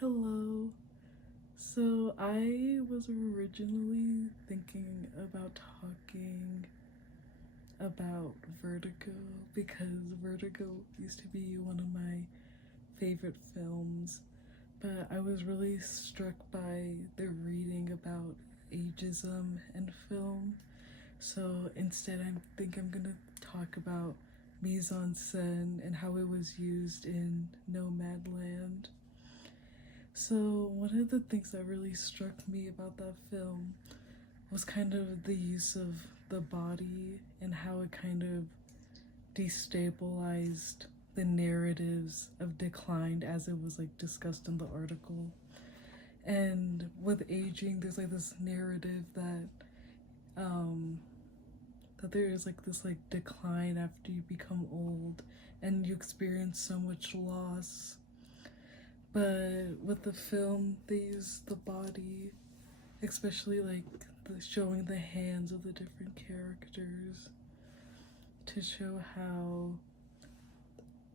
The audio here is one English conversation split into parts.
Hello. So I was originally thinking about talking about Vertigo because Vertigo used to be one of my favorite films, but I was really struck by the reading about ageism in film. So instead, I think I'm gonna talk about mise en scène and how it was used in Nomadland. So, one of the things that really struck me about that film was kind of the use of the body and how it kind of destabilized the narratives of decline as it was like discussed in the article. And with aging, there's like this narrative um that there is like this like decline after you become old and you experience so much loss. But with the film, they use the body, especially like showing the hands of the different characters, to show how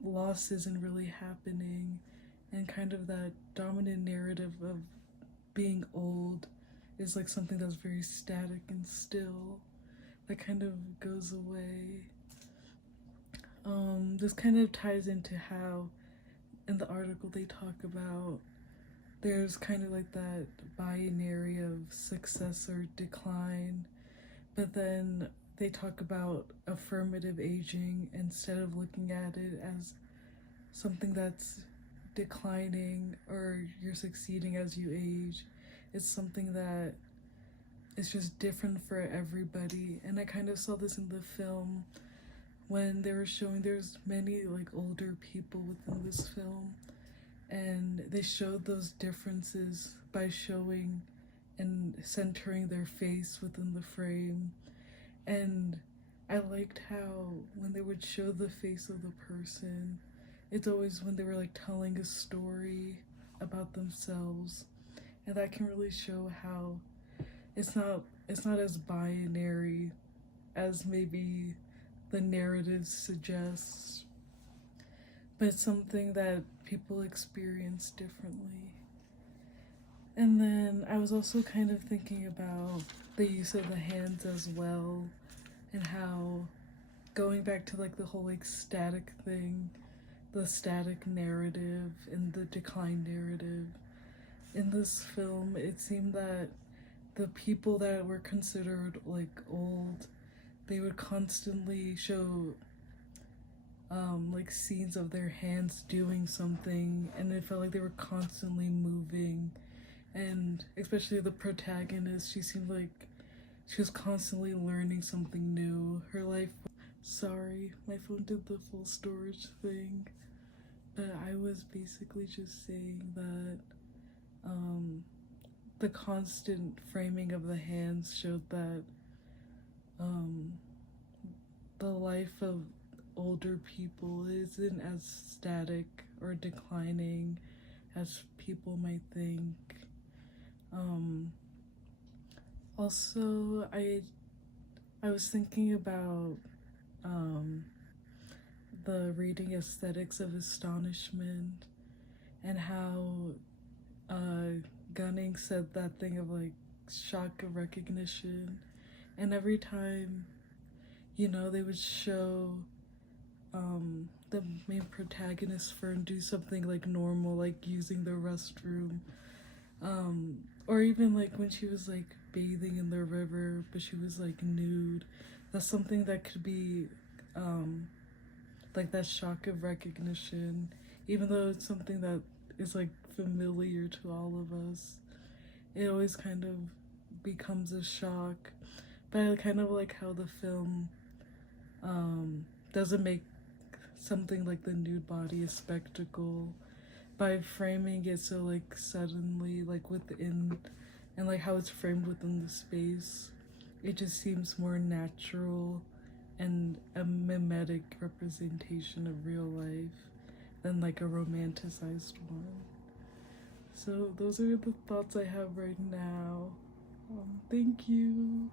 loss isn't really happening, and kind of that dominant narrative of being old is like something that's very static and still, that kind of goes away. This kind of ties into how in the article they talk about there's kind of like that binary of success or decline, but then they talk about affirmative aging instead of looking at it as something that's declining or you're succeeding as you age. It's something that is just different for everybody. And I kind of saw this in the film when they were showing there's many like older people within this film, and they showed those differences by showing and centering their face within the frame. And I liked how when they would show the face of the person, it's always when they were like telling a story about themselves, and that can really show how it's not as binary as maybe the narrative suggests, but it's something that people experience differently. And then I was also kind of thinking about the use of the hands as well, and how going back to like the whole like static thing, the static narrative and the decline narrative. In this film, it seemed that the people that were considered like old, they would constantly show like scenes of their hands doing something, and it felt like they were constantly moving. And especially the protagonist, she seemed like she was constantly learning something new. Her life, sorry, my phone did the full storage thing, but I was basically just saying that the constant framing of the hands showed that the life of older people isn't as static or declining as people might think. Also, I was thinking about the reading aesthetics of astonishment, and how Gunning said that thing of like shock of recognition, and every time they would show the main protagonist Fern do something like normal, like using the restroom, or even like when she was like bathing in the river but she was like nude. That's something that could be like that shock of recognition, even though it's something that is like familiar to all of us. It always kind of becomes a shock. But I kind of like how the film doesn't make something like the nude body a spectacle by framing it so like suddenly, like within, and like how it's framed within the space. It just seems more natural and a mimetic representation of real life than like a romanticized one. So those are the thoughts I have right now. Thank you.